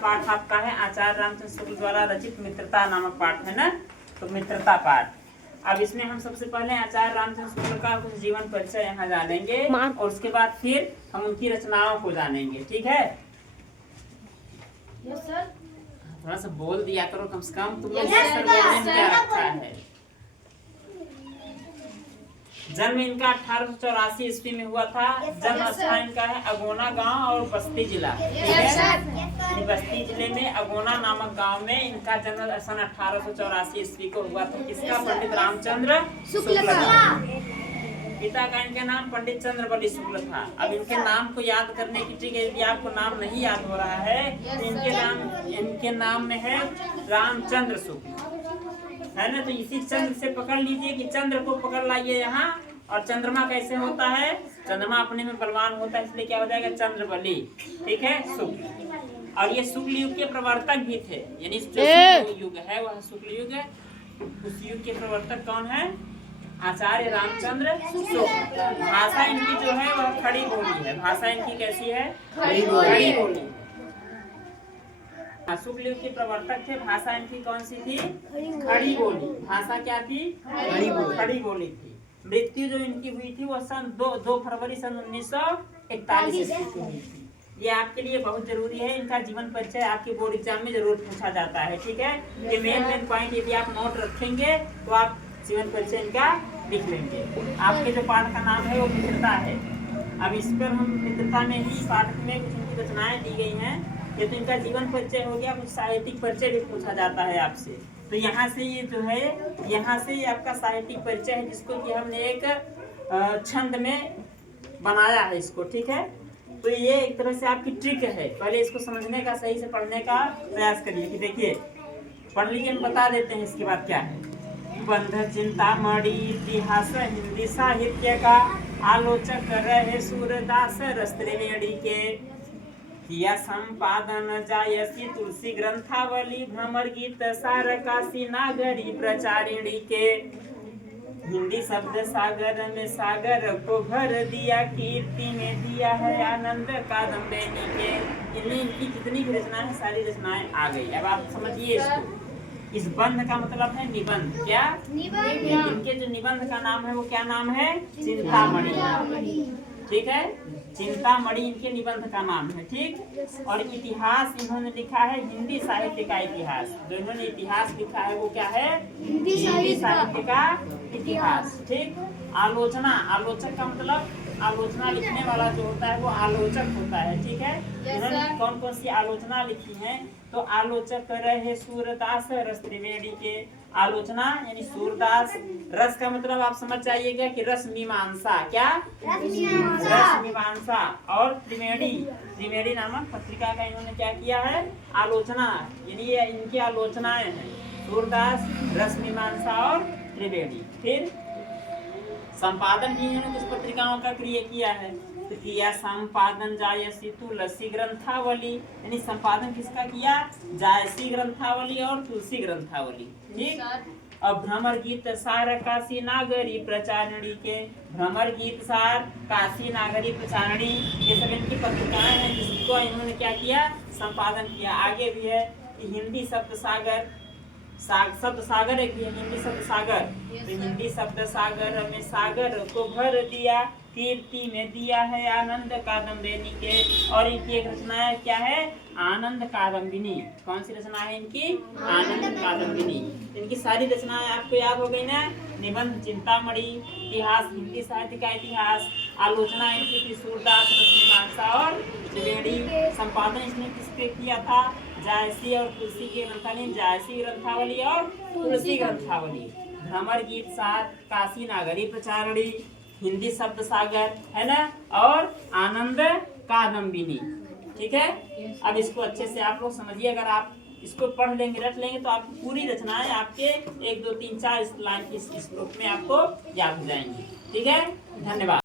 पाठ आपका है आचार्य रामचंद्र शुक्ल द्वारा रचित मित्रता नामक पाठ है ना। तो मित्रता पाठ, अब इसमें हम सबसे पहले आचार्य रामचंद्र शुक्ल का कुछ जीवन परिचय यहाँ जानेंगे और उसके बाद फिर हम उनकी रचनाओं को जानेंगे। ठीक है? Yes sir. थोड़ा सा बोल दिया करो कम से कम, तुम लोग सर बोलने में क्या रखा है। जन्म इनका 1884 ईस्वी में हुआ था। जन्म स्थान इनका है अगोना गांव और बस्ती जिला। बस्ती जिले में अगोना नामक गांव में इनका जन्म सन 1884 ईस्वी को हुआ था। किसका? पंडित रामचंद्र शुक्ल का। पिता का इनका नाम पंडित चंद्रबली शुक्ल था। अब इनके नाम को याद करने की ट्रिक है, यदि आपको नाम नहीं याद हो रहा है तो इनके नाम में है रामचंद्र शुक्ल, है ना। तो इसी चंद्र से पकड़ लीजिए कि चंद्र को पकड़ लाइए यहाँ। और चंद्रमा कैसे होता है? चंद्रमा अपने में बलवान होता है, इसलिए क्या हो जाएगा? चंद्रबली। ठीक है? शुक्ल। और ये शुक्ल युग के प्रवर्तक भी थे, यानी जो शुक्ल युग है वह शुक्ल युग है। उस युग के प्रवर्तक कौन है? आचार्य रामचंद्र शुक्ल। भाषा इनकी जो है वह खड़ी बोली है। भाषा इनकी कैसी है? खड़ी बोली। शुक्ल युग के प्रवर्तक थे। भाषा इनकी कौन सी थी? खड़ी बोली। भाषा क्या थी? खड़ी बोली थी। मृत्यु जो इनकी हुई थी वह सन 2 फरवरी सन 1941 ईस्वी को हुई थी। ये आपके लिए बहुत जरूरी है। इनका जीवन परिचय आपके बोर्ड एग्जाम में जरूर पूछा जाता है। ठीक है? ये मेन पॉइंट यदि आप नोट रखेंगे तो आप जीवन परिचय इनका लिख लेंगे। आपके जो पाठ का नाम है वो मित्रता है। अब इस पर हम मित्रता में ही पाठ में कुछ इनकी रचनाएं दी गई हैं। ये तो इनका जीवन परिचय हो गया। कुछ साहित्यिक परिचय भी पूछा जाता है आपसे। तो यहाँ से ये जो है, यहाँ से आपका साहित्यिक परिचय है, जिसको कि हमने एक छंद में बनाया है इसको। ठीक है? तो ये एक तरह से आपकी ट्रिक है। पहले इसको समझने का, सही से पढ़ने का प्रयास करिए। कि देखिए, पढ़ लीजिए, हम बता देते हैं इसके बाद क्या है। बंध चिंतामणि इतिहास हिंदी साहित्य का आलोचक रहे सूरदास रस त्रिवेणी के। किया संपादन जायसी तुलसी ग्रंथावली भ्रमर गीत सार काशी नागरी प्रचारिणी के। हिंदी शब्द सागर में सागर को भर दिया, कीर्ति में दिया है आनंद कादम्बिनी के। इनकी जितनी भी रचनाएं हैं सारी रचनाएं आ गई। अब आप समझिए इसको। इस बंध का मतलब है निबंध। क्या? निबंध। इनके जो निबंध का नाम है वो क्या नाम है? चिंतामणि। ठीक है? चिंतामणि इनके निबंध का नाम है। ठीक? और इतिहास इन्होंने लिखा है हिंदी साहित्य का इतिहास। जो इन्होंने इतिहास लिखा है वो क्या है? हिंदी साहित्य का इतिहास। ठीक? आलोचना, आलोचक का मतलब आलोचना लिखने वाला जो होता है वो आलोचक होता है। ठीक है? इन्होंने कौन कौन सी आलोचना लिखी है? तो आलोचक रहे सूरदास रस त्रिवेणी के। आलोचना यानी सूरदास। रस का मतलब आप समझ जाइएगा कि रस मीमांसा। क्या? रस मीमांसा। और त्रिवेणी नामक पत्रिका का इन्होंने क्या किया है? आलोचना, यानी ये इनकी आलोचनाएं हैं। सूरदास, रस मीमांसा और त्रिवेणी। फिर संपादन भी इन्होंने कुछ पत्रिकाओं का किया है। तो किया संपादन जायसी तुलसी ग्रंथावली, यानी संपादन किसका किया? जायसी ग्रंथावली और तुलसी ग्रंथावली। ठीक? अब भ्रमर गीत सार काशी नागरी प्रचारिणी के। भ्रमर गीत सार, काशी नागरी प्रचारिणी, ये सब इनकी पत्रिकाएं हैं जिसको इन्होंने क्या किया? संपादन किया। आगे भी है कि हिंदी शब्द सागर, शब्द सागर एक भी है, हिंदी शब्द सागर। तो हिंदी शब्द सागर में सागर को भर दिया, कीर्ति में दिया है आनंद कादम्बिनी के। और इनकी एक रचना क्या है? आनंद कादम्बिनी। कौन सी रचना है इनकी? आनंद कादम्बिनी। इनकी सारी रचनाएं आपको याद हो गई ना? निबंध चिंतामणि, इतिहास हिंदी साहित्य का इतिहास, आलोचना इनकी थी सूरदास रस मीमांसा और त्रिवेणी। संपादन इसने किसके किया था? जायसी और तुलसी के ग्रंथावली, जायसी ग्रंथावली और तुलसी ग्रंथावली। भ्रमर गीत सार, काशी नागरी प्रचारिणी, हिंदी शब्द सागर, है ना, और आनंद कादम्बिनी। ठीक है? अब इसको अच्छे से आप लोग समझिए। अगर आप इसको पढ़ लेंगे, रट लेंगे, तो आपकी पूरी रचनाएं आपके 1 2 3 4 लाइन की श्लोक में आपको याद हो जाएंगी। ठीक है? धन्यवाद।